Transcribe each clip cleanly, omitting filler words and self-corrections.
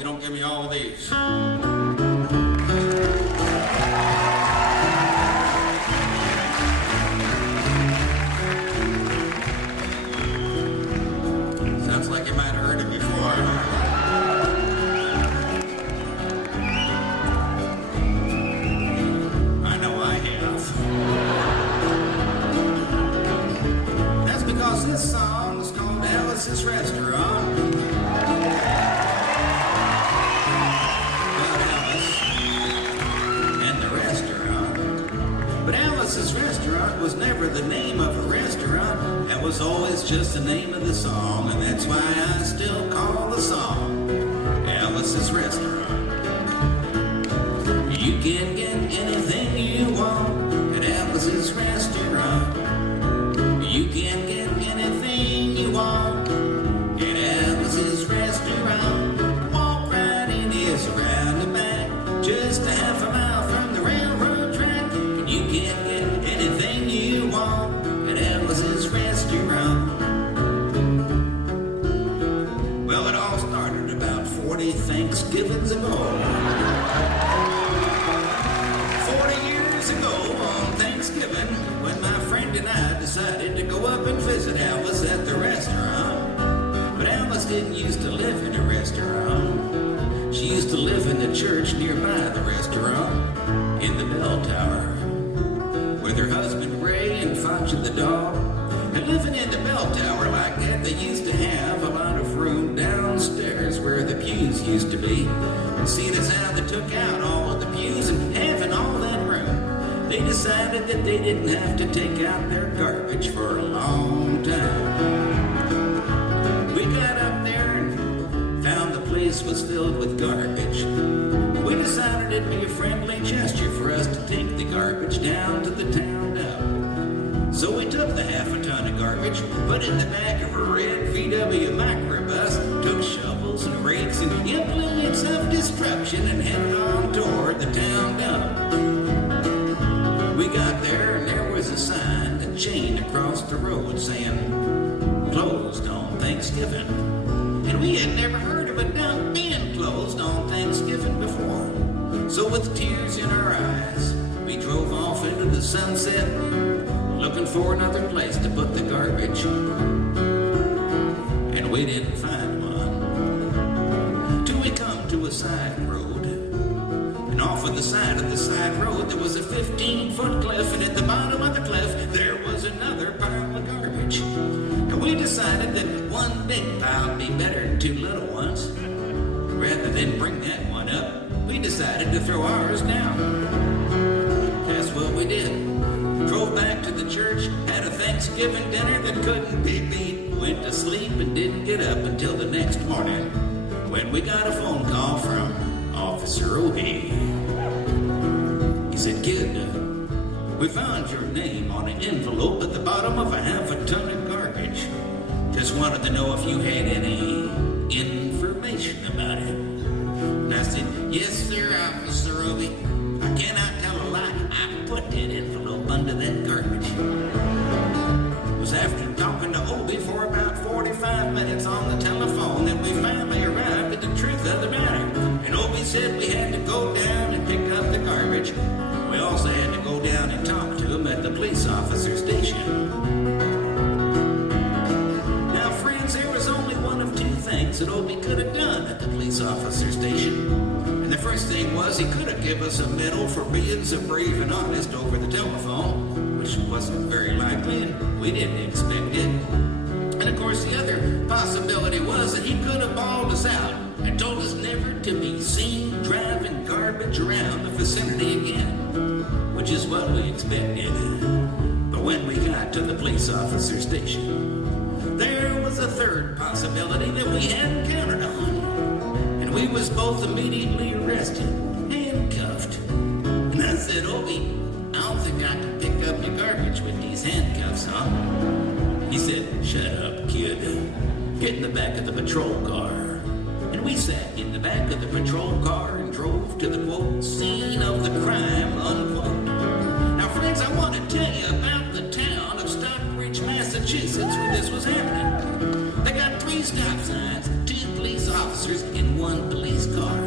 you don't give me all of these. Sounds like you might have heard it before. I know I have. That's because this song is called Alice's Restaurant. Alice's Restaurant was never the name of a restaurant. That was always just the name of the song, and that's why I still call the song Alice's Restaurant. You can get anything you want at Alice's Restaurant. You can get anything you want at Alice's Restaurant. Walk right in, it's around the back, just a half a mile from the railroad track. You can get anything you want at Alice's Restaurant. Well, it all started about 40 Thanksgivings ago. 40 years ago on Thanksgiving, when my friend and I decided to go up and visit Alice at the restaurant. But Alice didn't used to live in a restaurant. She used to live in the church nearby the restaurant, in the bell tower, with her husband Ray and Fonch the dog. And living in the bell tower like that, they used to have a lot of room downstairs where the pews used to be. And seeing as how they took out all of the pews and having all that room, they decided that they didn't have to take out their garbage for a long time. We got up there and found the place was filled with garbage. We decided it'd be a friendly gesture for us to take the garbage down to the town dump. So we took the half a ton of garbage, put it in the back of a red VW microbus, took shovels and rakes and implements of destruction and headed on toward the town dump. We got there and there was a sign, a chain across the road saying, "Closed on Thanksgiving." And we had never heard of a dump being closed on Thanksgiving before. So with tears in our eyes, we drove off into the sunset, looking for another place to put the garbage. And we didn't find one. Till we come to a side road. And off of the side road, there was a 15-foot cliff, and at the bottom of the cliff, there was another pile of garbage. And we decided that one big pile would be better than two little ones. Rather than bring that one up, we decided to throw ours down. That's what we did. Drove back to the church, had a Thanksgiving dinner that couldn't be beat, went to sleep and didn't get up until the next morning, when we got a phone call from Officer Obi. He said, "Kid, we found your name on an envelope at the bottom of a half a ton of garbage. Just wanted to know if you had any information about it." And I said, "Yes, sir, Officer Obi. I cannot tell a lie. I put that envelope under that garbage." It was after talking to Obi for about 45 minutes on the telephone that we finally arrived at the truth of the matter. And Obi said we had to go down and pick up the garbage. We also had to go down and talk to him at the police officer station. Now, friends, there was only one of two things that Obi could have done at the police officer station. And the first thing was he could have given us a medal for being so brave and honest over the telephone, which wasn't very likely, and we didn't expect it. And of course, the other possibility was that he could have bawled us out and told us never to be seen driving garbage around the vicinity again, which is what we expected. But when we got to the police officer station, there was a third possibility that we hadn't counted on. And we was both immediately arrested, handcuffed. And I said, "Obi, I don't think I can pick up your garbage with these handcuffs on." He said, "Shut up, kid. Get in the back of the patrol car." And we sat in the back of the patrol car and drove to the, quote, "scene of the crime," unquote. Now, friends, I want to tell you about the town of Stockbridge, Massachusetts, where this was happening. They got 3 stop signs, 2 police officers, and 1 police car.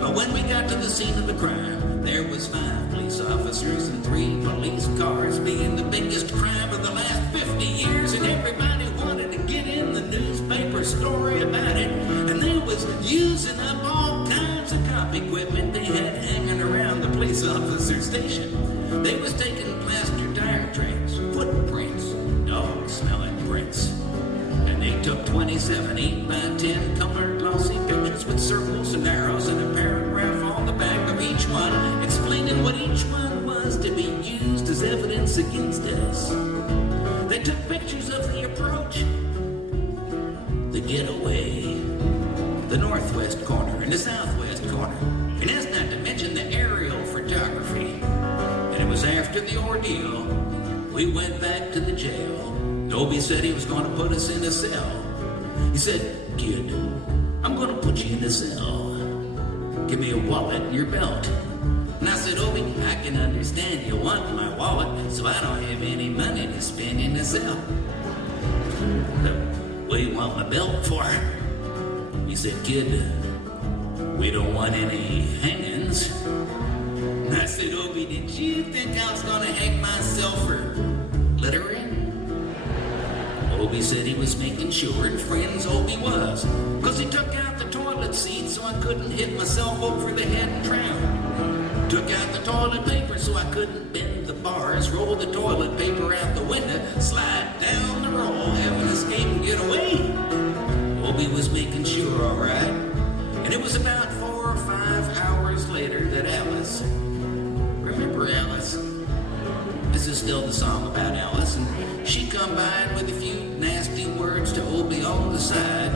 But when we got to the scene of the crime, there was 5 police officers and 3 police cars, being the biggest crime of the last 50 years, and everybody wanted to get in the newspaper story about it, and they was using up all kinds of cop equipment they had hanging around the police officer station. They was taking plaster tire tracks, footprints, dog-smelling prints, and they took 27 8x10 colored glossy pictures with circles and arrows and a paragraph on the back of each one, explaining what each one was to be used as evidence against us. They took pictures of the approach, the getaway, the northwest corner and the southwest corner, and that's not to mention the aerial photography. And it was after the ordeal, we went back to the jail. Dobie said he was going to put us in a cell. He said, "Kid, I'm going to put you in a cell. Give me a wallet and your belt." And I said, "Obie, I can understand you want my wallet, so I don't have any money to spend in the cell. But what do you want my belt for?" He said, "Kid, we don't want any hangings." And I said, "Obie, did you think I was going to hang myself for littering?" Obie said he was making sure, and friends Obie was, because he took out the toilet seat so I couldn't hit myself over the head and drown. Took out the toilet paper so I couldn't bend the bars, roll the toilet paper out the window, slide down the roll, have an escape and get away. Obie was making sure, all right. And it was about 4 or 5 hours later that Alice, remember Alice? This is still the song about Alice, and she come by with a few nasty words to Obie on the side.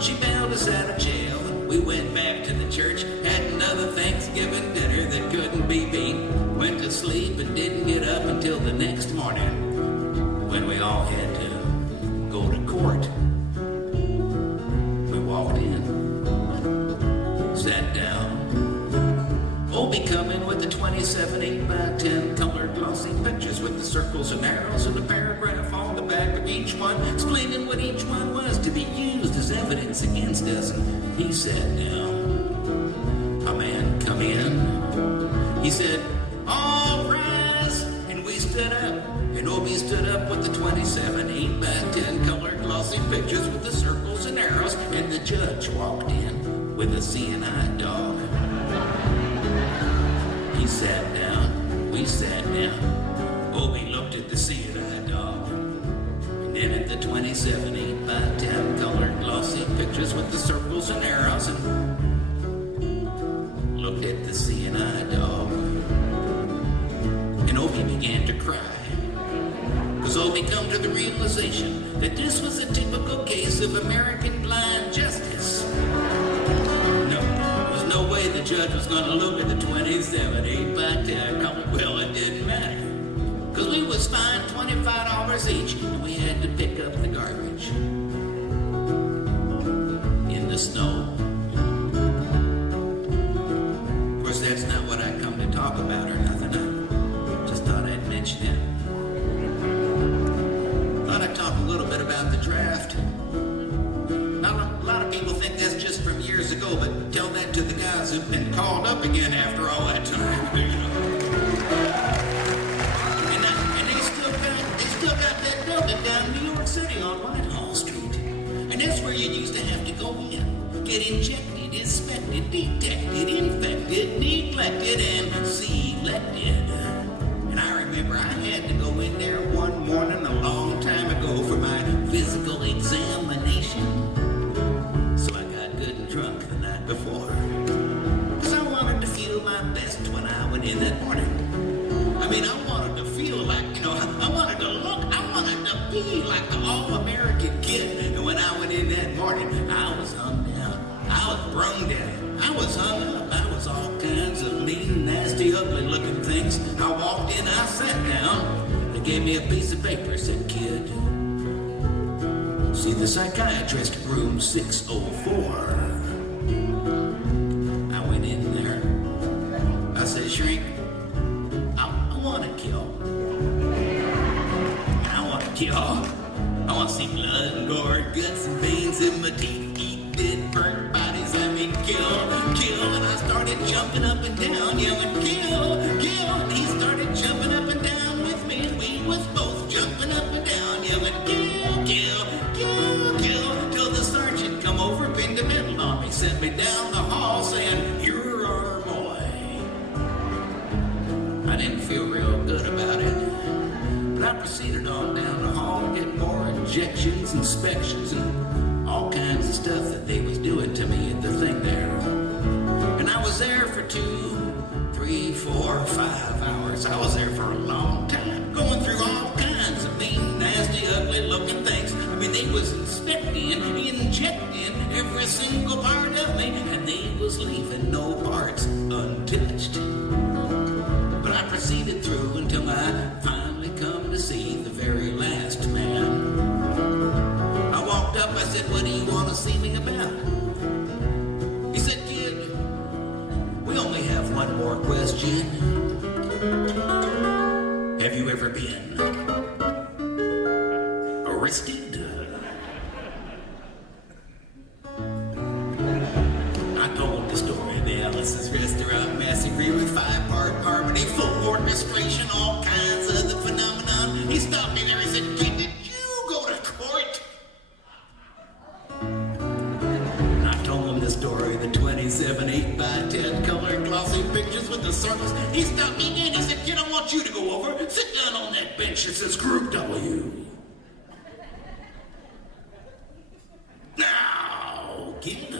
She bailed us out of jail. We went back to the church, had another Thanksgiving dinner that couldn't be beat, went to sleep and didn't get up until the next morning, when we all had to go to court. We walked in, sat down. Obie come in with the 27 8x10 colored glossy pictures with the circles and arrows and a paragraph on the back of each one, explaining what each one was to be used as evidence against us. And he sat down. A man come in. He said, "All rise," and we stood up. And Obie stood up with the 27 8x10 colored glossy pictures with the circles and arrows, and the judge walked in with a seeing-eye dog. He sat down, we sat down. Obie looked at the seeing-eye dog, and then at the 27 8x10 colored glossy pictures with the circles and arrows, and looked at the seeing-eye dog. And Obie began to cry, because Obie come to the realization that this was a typical case of American blind justice. No way the judge was going to look at the 27 8x10 color. Well, it didn't matter, because we was fined $25 each, and we had to pick up the garbage in the snow. Of course, that's not what I come to talk about or nothing. I just thought I'd mention it. Thought I'd talk a little bit about the draft. A lot of people think that's just from years ago, but tell that to the guys who've been called up again after all that time. And they still got that building down in New York City on Whitehall Street. And that's where you used to have to go in, get injected, inspected, detected, infected, neglected, and selected. And I remember I had to go in there one morning a long time ago for my physical examination. Drunk the night before, because I wanted to feel my best when I went in that morning. I mean, I wanted to feel like, I wanted to look, I wanted to be like the all-American kid. And when I went in that morning, I was hung down, I was brung down, I was hung up, I was all kinds of mean, nasty, ugly-looking things. I walked in, I sat down, they gave me a piece of paper, said, "Kid, see the psychiatrist, room 604. I went in there. I said, "Shrink, I want to kill. I want to kill. I want to see blood and gore, guts and veins in my teeth, eat dead, burnt bodies. I mean, kill started jumping up and down, yelling, kill, kill. And he started jumping up and down with me, and we was both jumping up and down, yelling, kill, kill, kill, kill. Till the sergeant come over, pinned the middle on me, sent me down the hall saying, you're our boy. I didn't feel real good about it, but I proceeded on down the hall to get more injections, inspections, and all kinds of stuff that they was doing to me at the thing there. And I was there for 2, 3, 4, 5 hours. I was there for a long time, going through all kinds of mean, nasty, ugly looking things. I mean, they was inspecting, injecting every single part of me, and they was leaving no parts untouched. But I proceeded through until I finally come to see the very last man. I walked up, I said, what do you want to see me about? He said, kid, we only have one more question. Have you ever been arrested? I told the story of the Alice's Restaurant Massacre with 5-part harmony, full orchestration, all kinds of other phenomenon. He stopped me there and said, kid, did you go to court? I told him the story of the 27 8x10 color glossy pictures with the circles. He stopped me again. He said, kid, I want you to go over. Sit down on that bench that says Group W. Now, kid.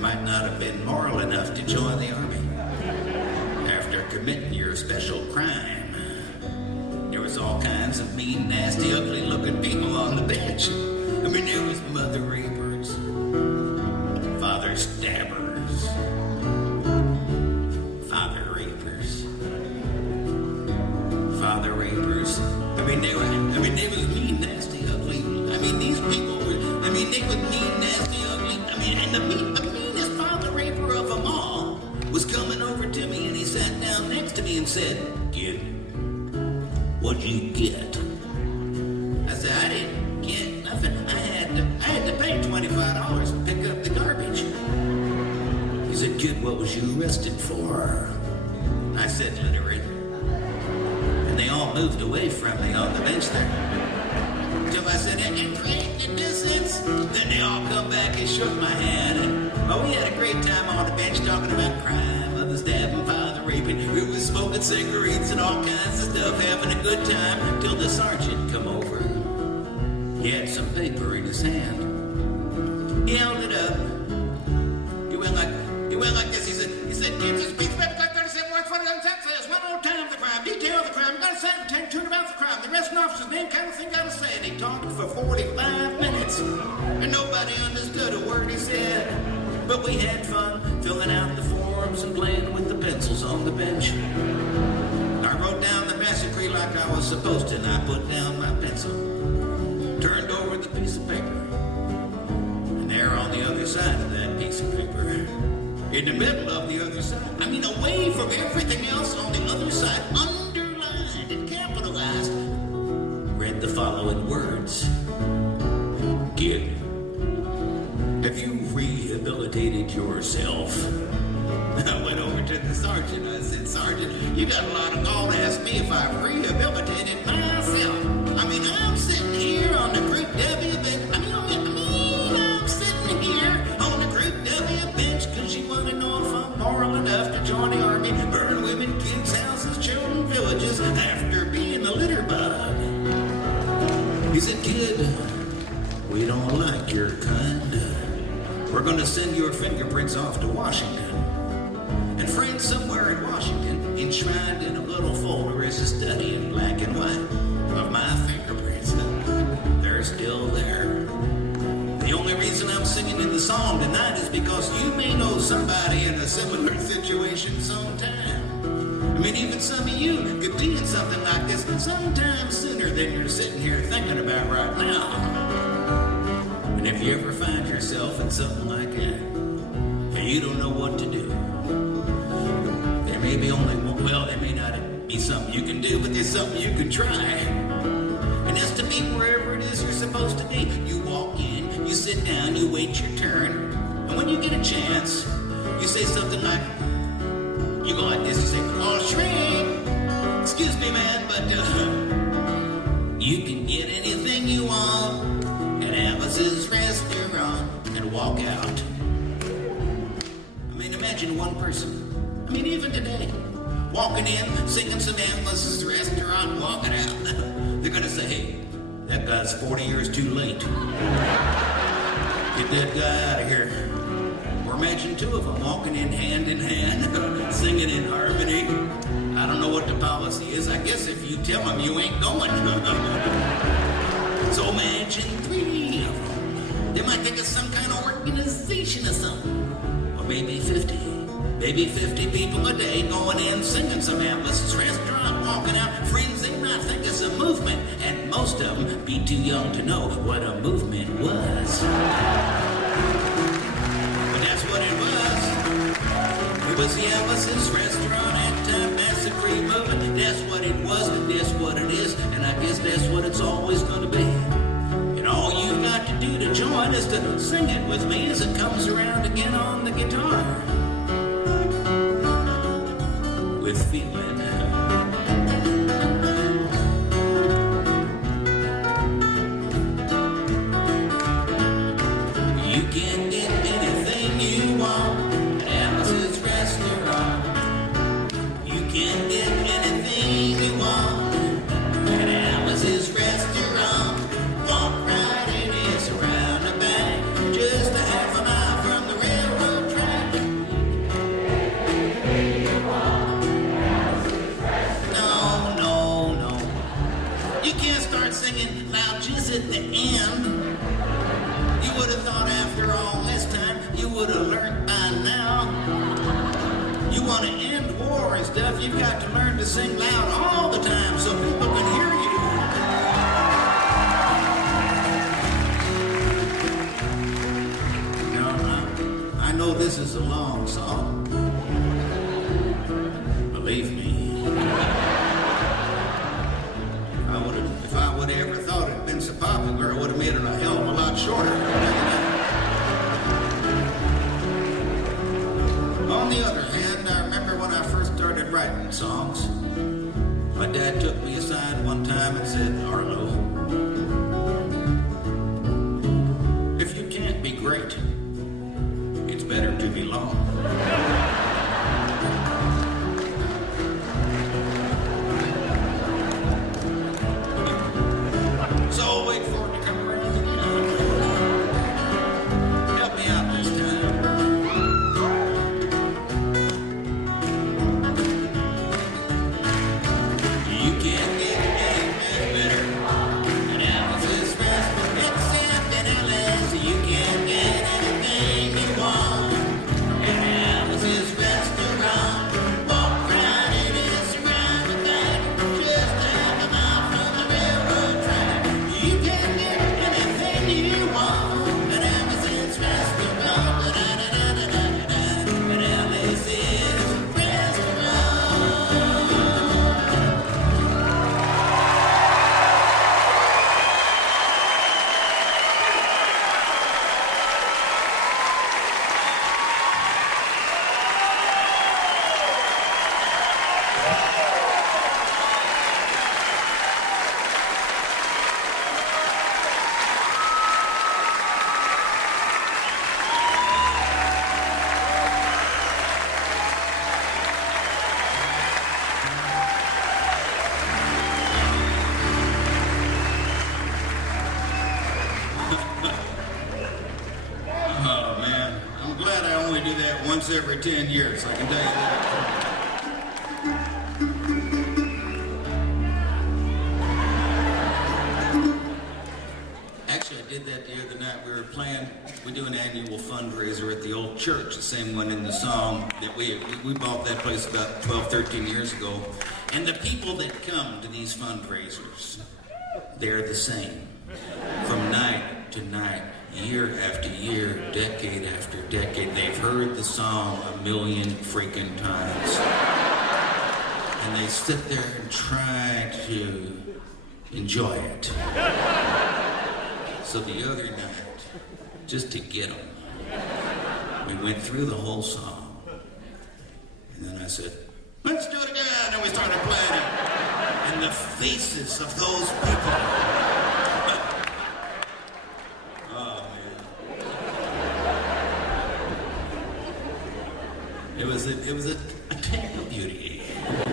Might not have been moral enough to join the army. After committing your special crime, there was all kinds of mean, nasty, ugly looking people on the bench. I mean, there was mother rapers, father stabbers, father rapers. They was mean, nasty, ugly. I mean, these people were, they was mean, nasty, ugly. And the meanest father raper of them all was coming over to me, and he sat down next to me and said, kid, what'd you get? I said, I didn't get nothing. I had to pay $25 to pick up the garbage. He said, kid, what was you arrested for? I said, littering. And they all moved away from me on the bench there. Till I said, and creating a distance. Then they all come back and shook my hand. And, we had a great time on the bench talking about crime, mother stabbing, father raping. We was smoking cigarettes and all kinds of stuff, having a good time. Till the sergeant come over. He had some paper in his hand. He held it up. He went like this. He said, kids, this piece of paper, 37, 147, says, one more time the crime, detail the crime, got a sentence, turn about the crime, the rest of the officer's name, kind of thing, got to say. And he talked for 45 minutes, and nobody understood a word he said. But we had fun filling out the forms and playing with the pencils on the bench. I wrote down the massacre like I was supposed to, and I put down my pencil, turned over the piece of paper, and there on the other side of that piece of paper, in the middle of the other side, away from everything else on the other side, underlined and capitalized, read the following words. Kid, have you rehabilitated yourself? I went over to the sergeant. I said, Sergeant, you got a lot of call to ask me if I've rehabilitated myself. I'm sitting here on the Group W bench. I'm sitting here on the Group W bench because you want to know if I'm moral enough to join the army, burn women, kids, houses, children, villages after being a litter bug. He said, Kid, we don't like your kind. We're going to send your fingerprints off to Washington. And friends somewhere in Washington, enshrined in a little folder is a study in black and white of my fingerprints. They're still there. The only reason I'm singing in the song tonight is because you may know somebody in a similar situation sometime. I mean, even some of you could be in something like this sometime sooner than you're sitting here thinking about right now. And if you ever find yourself in something like that, and you don't know what to do, there may be only one, well, there may not be something you can do, but there's something you can try. And that's to be wherever it is you're supposed to be. You walk in, you sit down, you wait your turn, and when you get a chance, you say something like, you go like this, you say, oh, shrink, excuse me, man, but you can get anything you want at Alice's restaurant and walk out. I mean, imagine one person, I mean, even today, walking in, singing some Alice's restaurant, walking out. They're going to say, hey, that guy's 40 years too late. Get that guy out of here. Or imagine two of them walking in hand, singing in harmony. I don't know what the policy is. I guess if you tell them, you ain't going. So imagine three of them. They might think it's some kind of organization or something. Or maybe 50. Maybe 50 people a day going in, singing some Alice's restaurant, walking out. Friends, they might think it's a movement, and most of them be too young to know what a movement was. But that's what it was. It was the Alice's restaurant anti-massacre movement. That's what it was, that's what it is, and I guess that's what it's always going to be. And all you've got to do to join is to sing it with me as it comes around again on the guitar. With feeling. You can get anything you want at Alice's restaurant. You can get anything you want at Alice's restaurant. Walk right in, it's around the back, just a half a mile from the railroad track. You can't start singing loud just at the end. You would have thought after all this time, you would have learned by now. You want to end war and stuff, you've got to learn to sing loud all the time so people can hear you. Now, I know this is a long song. Believe me. If I would have ever thought it had been so popular, I would have made it a hell of a lot shorter. On the other hand, I remember when I first started writing songs, my dad took me aside one time and said, Arlo, if you can't be great, it's better to belong. So wait for it to come around again. Help me out this time. You can't get anything better than Alice's restaurant, except in Alice. You can't get anything you want at Alice's restaurant. Walk right in, it's around the back, just half a mile from the railroad track. You can get anything you want at Alice's restaurant. Da-da-da-da-da-da-da. At Alice's restaurant. Oh man, I'm glad I only do that once every 10 years, I can tell you that. Actually, I did that the other night. We we do an annual fundraiser at the old church, the same one in the song that we bought that place about 12, 13 years ago. And the people that come to these fundraisers, they're the same. From night to night, year after year, decade after decade, they've heard the song a million freaking times. And they sit there and try to enjoy it. So the other night, just to get them, we went through the whole song. And then I said, let's do it again. And we started playing it. And the faces of those people